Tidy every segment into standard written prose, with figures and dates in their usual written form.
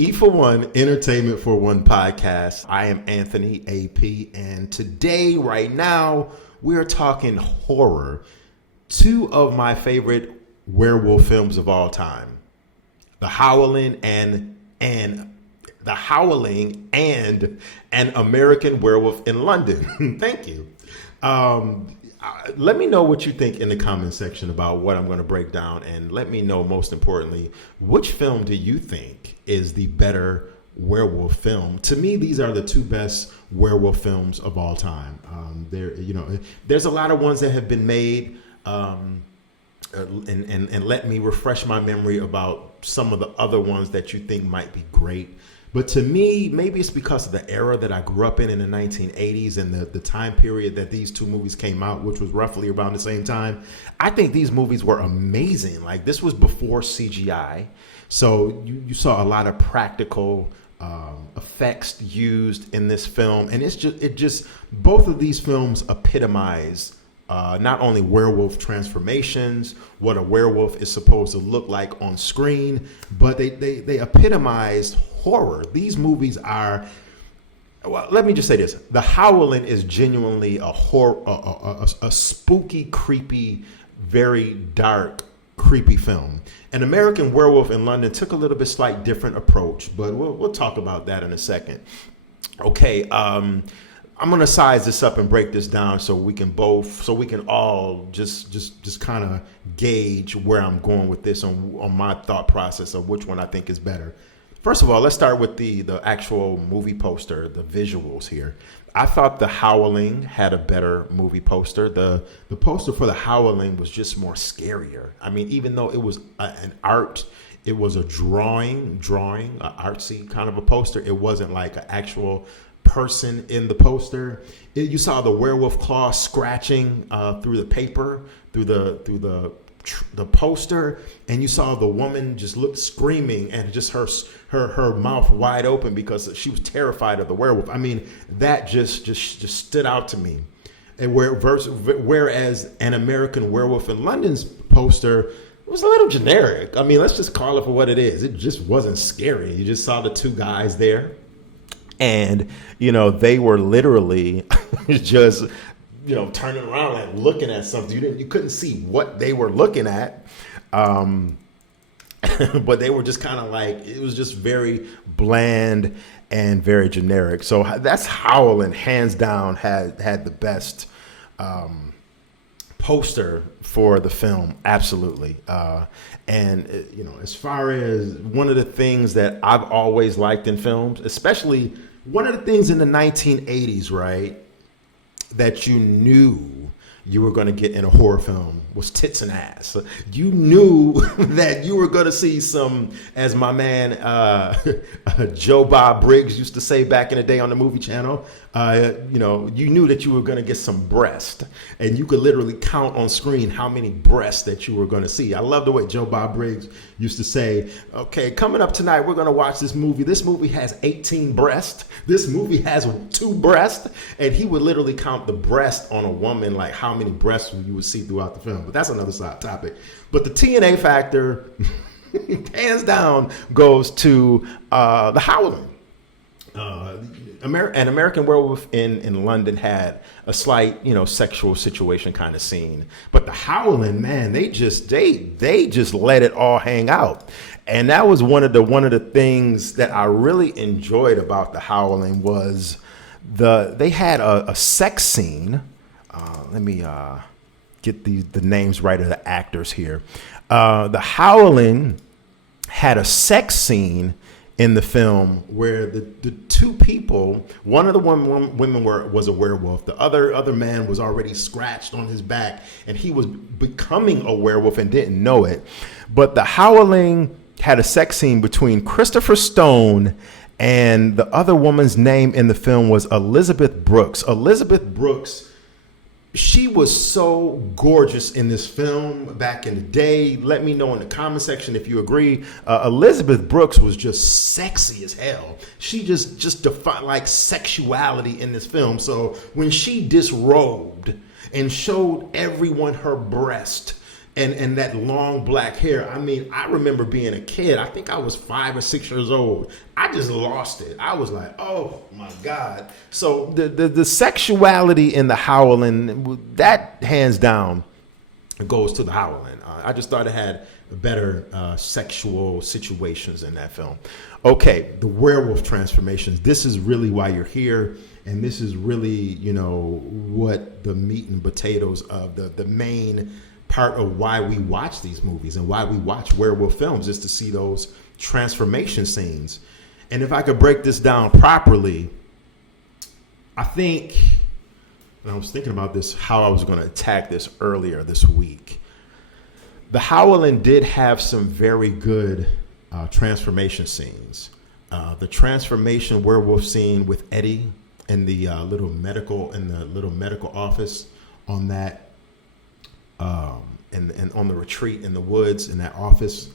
E for One, Entertainment for One podcast. I am Anthony AP, and today, right now, we are talking horror. Two of my favorite werewolf films of all time, The Howling and The Howling and An American Werewolf in London. Thank you. Let me know what you think in the comment section about what I'm going to break down, and let me know, most importantly, which film do you think is the better werewolf film? To me, these are the two best werewolf films of all time. There's a lot of ones that have been made, and let me refresh my memory about some of the other ones that you think might be great. But to me, maybe it's because of the era that I grew up in the 1980s and the time period that these two movies came out, which was roughly around the same time. I think these movies were amazing. Like, this was before CGI. So you saw a lot of practical effects used in this film. And it just both of these films epitomize not only werewolf transformations, what a werewolf is supposed to look like on screen, but they epitomized horror. These movies are, well, let me just say this. The Howling is genuinely a horror, a spooky, creepy, very dark, creepy film. An American Werewolf in London took a little bit slight different approach, but we'll talk about that in a second. Okay, I'm gonna size this up and break this down so we can all just kind of gauge where I'm going with this on my thought process of which one I think is better. First of all, let's start with the actual movie poster, the visuals here. I thought The Howling had a better movie poster. The poster for The Howling was just more scarier. I mean, even though it was it was a drawing, an artsy kind of a poster. It wasn't like an actual person in the poster. You saw the werewolf claw scratching through the paper, through the poster, and you saw the woman just look screaming and just her mouth wide open because she was terrified of the werewolf. I mean, that just stood out to me. And whereas An American Werewolf in London's poster was a little generic. I mean, let's just call it for what it is. It just wasn't scary. You just saw the two guys there, and they were literally just turning around, like looking at something. You couldn't see what they were looking at. But they were just kind of like, it was just very bland and very generic. So that's Howling, hands down, had the best poster for the film. Absolutely. As far as one of the things that I've always liked in films, especially one of the things in the 1980s, right, that you knew you were going to get in a horror film was tits and ass. You knew that you were going to see some, as my man Joe Bob Briggs used to say back in the day on the movie channel, you knew that you were going to get some breast, and you could literally count on screen how many breasts that you were going to see. I love the way Joe Bob Briggs used to say, okay, coming up tonight, we're going to watch this movie. This movie has 18 breasts. This movie has 2 breasts. And he would literally count the breast on a woman, like how many breasts you would see throughout the film. But that's another side topic. But the TNA factor, hands down, goes to The Howling. An American Werewolf in London had a slight, sexual situation kind of scene, but The Howling, man, they just let it all hang out, and that was one of the things that I really enjoyed about The Howling was they had a sex scene. Let me get the names right of the actors here. The Howling had a sex scene in the film where the two people, one of the women was a werewolf. The other man was already scratched on his back, and he was becoming a werewolf and didn't know it. But The Howling had a sex scene between Christopher Stone, and the other woman's name in the film was Elizabeth Brooks. Elizabeth Brooks, she was so gorgeous in this film back in the day. Let me know in the comment section if you agree. Elizabeth Brooks was just sexy as hell. She just defined like sexuality in this film. So when she disrobed and showed everyone her breast, and that long black hair. I mean, I remember being a kid. I think I was 5 or 6 years old. I just lost it. I was like, oh my God. So the sexuality in the Howling, that hands down goes to the Howling. I just thought it had better sexual situations in that film. Okay, the werewolf transformations. This is really why you're here. And this is really, what the meat and potatoes of the main part of why we watch these movies and why we watch werewolf films is to see those transformation scenes. And if I could break this down properly, I think, and I was thinking about this, how I was going to attack this earlier this week. The Howling did have some very good transformation scenes. The transformation werewolf scene with Eddie in the little medical office on that and on the retreat in the woods in that office.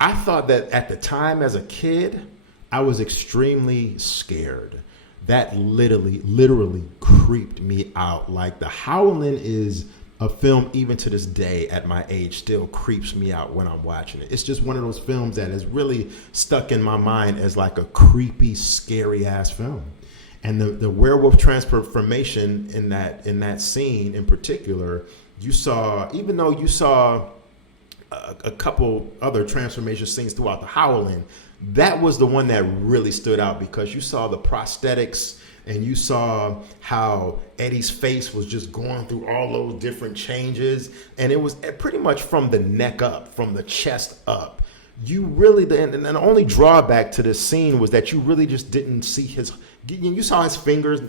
I thought that at the time as a kid, I was extremely scared. That literally creeped me out. Like the Howling is a film, even to this day at my age, still creeps me out when I'm watching it. It's just one of those films that is really stuck in my mind as like a creepy, scary ass film. And the werewolf transformation in that scene in particular, you saw, even though you saw a couple other transformation scenes throughout the Howling, that was the one that really stood out because you saw the prosthetics and you saw how Eddie's face was just going through all those different changes. And it was pretty much from the neck up, from the chest up. You really, and the only drawback to this scene was that you really just didn't see you saw his fingers,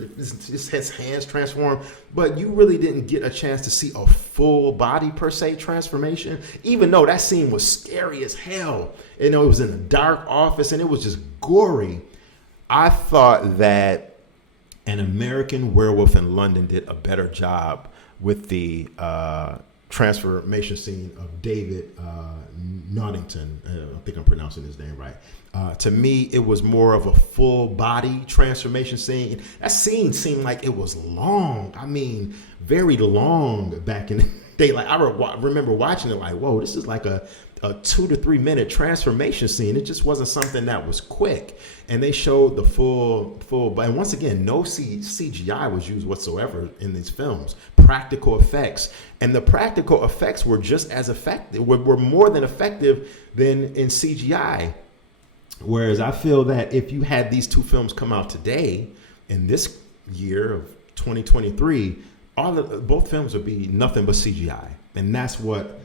his hands transform, but you really didn't get a chance to see a full body per se transformation, even though that scene was scary as hell. It was in a dark office and it was just gory. I thought that an American Werewolf in London did a better job with the transformation scene of David Nottington. I think I'm pronouncing his name right. To me, it was more of a full body transformation scene. That scene seemed like it was long. I mean, very long back in the day. Like I remember watching it like, whoa, this is like a 2 to 3 minute transformation scene. It just wasn't something that was quick. And they showed the full, and once again, no CGI was used whatsoever in these films. Practical effects. And the practical effects were just as effective, were more than effective than in CGI. Whereas I feel that if you had these two films come out today, in this year of 2023, both films would be nothing but CGI. And that's what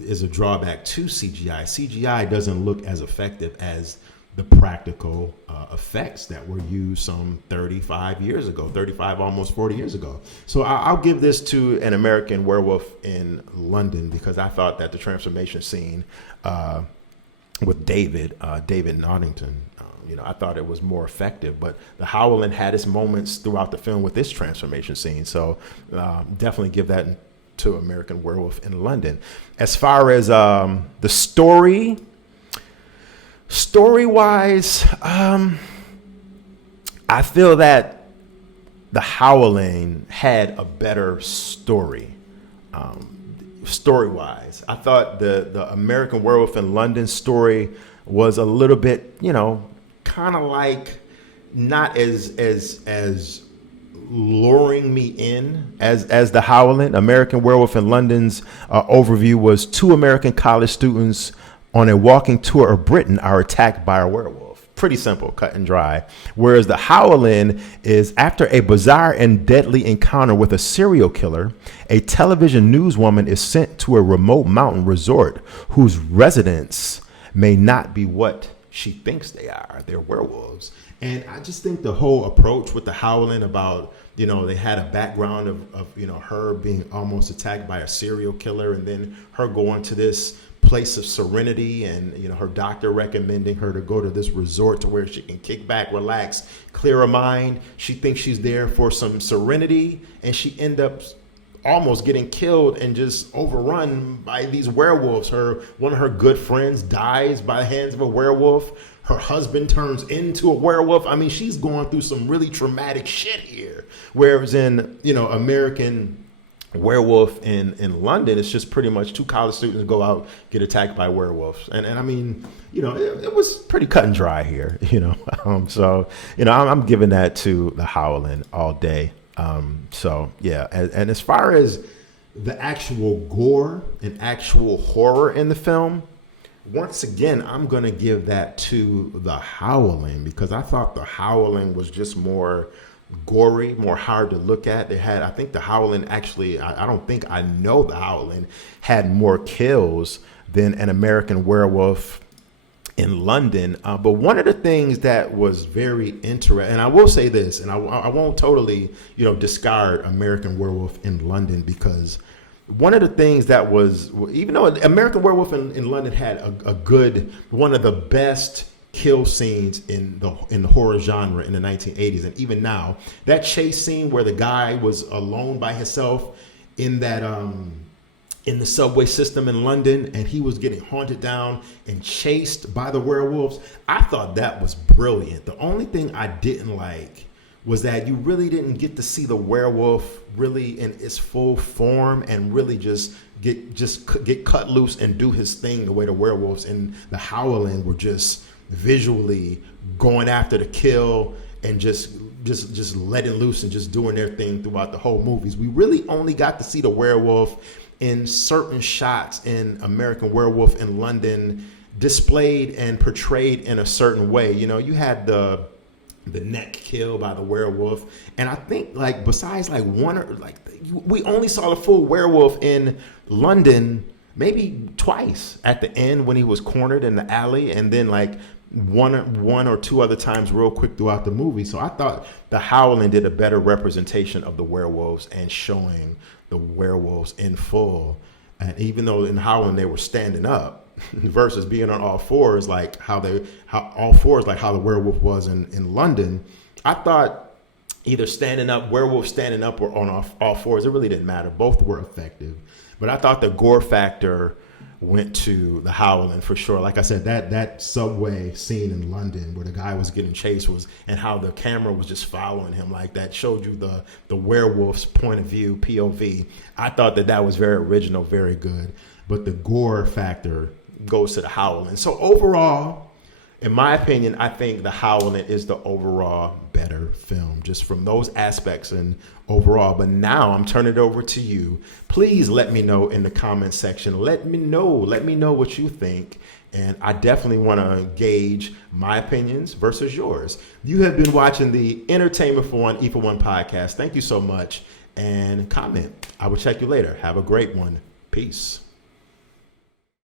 is a drawback to CGI. CGI doesn't look as effective as the practical effects that were used some 35 years ago, 35, almost 40 years ago. So I'll give this to an American Werewolf in London because I thought that the transformation scene with David Nottington, I thought it was more effective, but the Howling had its moments throughout the film with this transformation scene. So definitely give that to American Werewolf in London. As far as the story-wise, I feel that the Howling had a better story. Story-wise, I thought the American Werewolf in London story was a little bit, kind of like not as luring me in as the Howling. American Werewolf in London's overview was 2 American college students on a walking tour of Britain are attacked by a werewolf. Pretty simple, cut and dry. Whereas the Howling is after a bizarre and deadly encounter with a serial killer, a television newswoman is sent to a remote mountain resort whose residents may not be what she thinks they are. They're werewolves. And I just think the whole approach with the Howling about, they had a background of her being almost attacked by a serial killer and then her going to this place of serenity and her doctor recommending her to go to this resort to where she can kick back, relax, clear her mind. She thinks she's there for some serenity and she ends up almost getting killed and just overrun by these werewolves. One of her good friends dies by the hands of a werewolf. Her husband turns into a werewolf. I mean, she's going through some really traumatic shit here. Whereas in, American werewolf in London, it's just pretty much two college students go out, get attacked by werewolves. And I mean, it was pretty cut and dry here, so, I'm giving that to the Howling all day. So, yeah. And as far as the actual gore and actual horror in the film, once again, I'm going to give that to the Howling, because I thought the Howling was just more gory, more hard to look at. I think the Howling actually, I don't think I know the Howling had more kills than an American Werewolf in London. But one of the things that was very interesting, and I will say this, and I won't totally, discard American Werewolf in London, because one of the things that was, even though American Werewolf in London had one of the best kill scenes in the horror genre in the 1980s, and even now, that chase scene where the guy was alone by himself in that in the subway system in London, and he was getting haunted down and chased by the werewolves, I thought that was brilliant. The only thing I didn't like was that you really didn't get to see the werewolf really in its full form and really just get cut loose and do his thing the way the werewolves in the Howling were just visually going after the kill and just letting loose and just doing their thing throughout the whole movies. We really only got to see the werewolf in certain shots in American Werewolf in London, displayed and portrayed in a certain way. You had the neck kill by the werewolf, and I think besides we only saw the full werewolf in London maybe twice, at the end when he was cornered in the alley, and then one or two other times real quick throughout the movie. So I thought the Howling did a better representation of the werewolves and showing the werewolves in full. And even though in Howling they were standing up versus being on all fours, how the werewolf was in London, I thought either werewolf standing up or on all fours, it really didn't matter. Both were effective. But I thought the gore factor went to the Howling for sure. Like I said, that subway scene in London where the guy was getting chased and how the camera was just following him, that showed you the werewolf's point of view, POV. I thought that was very original, very good. But the gore factor goes to the Howling. So overall, in my opinion, I think the Howling is the overall better film, just from those aspects and overall. But now I'm turning it over to you. Please let me know in the comment section. Let me know what you think. And I definitely want to gauge my opinions versus yours. You have been watching the Entertainment for One, E for One podcast. Thank you so much. And comment. I will check you later. Have a great one. Peace.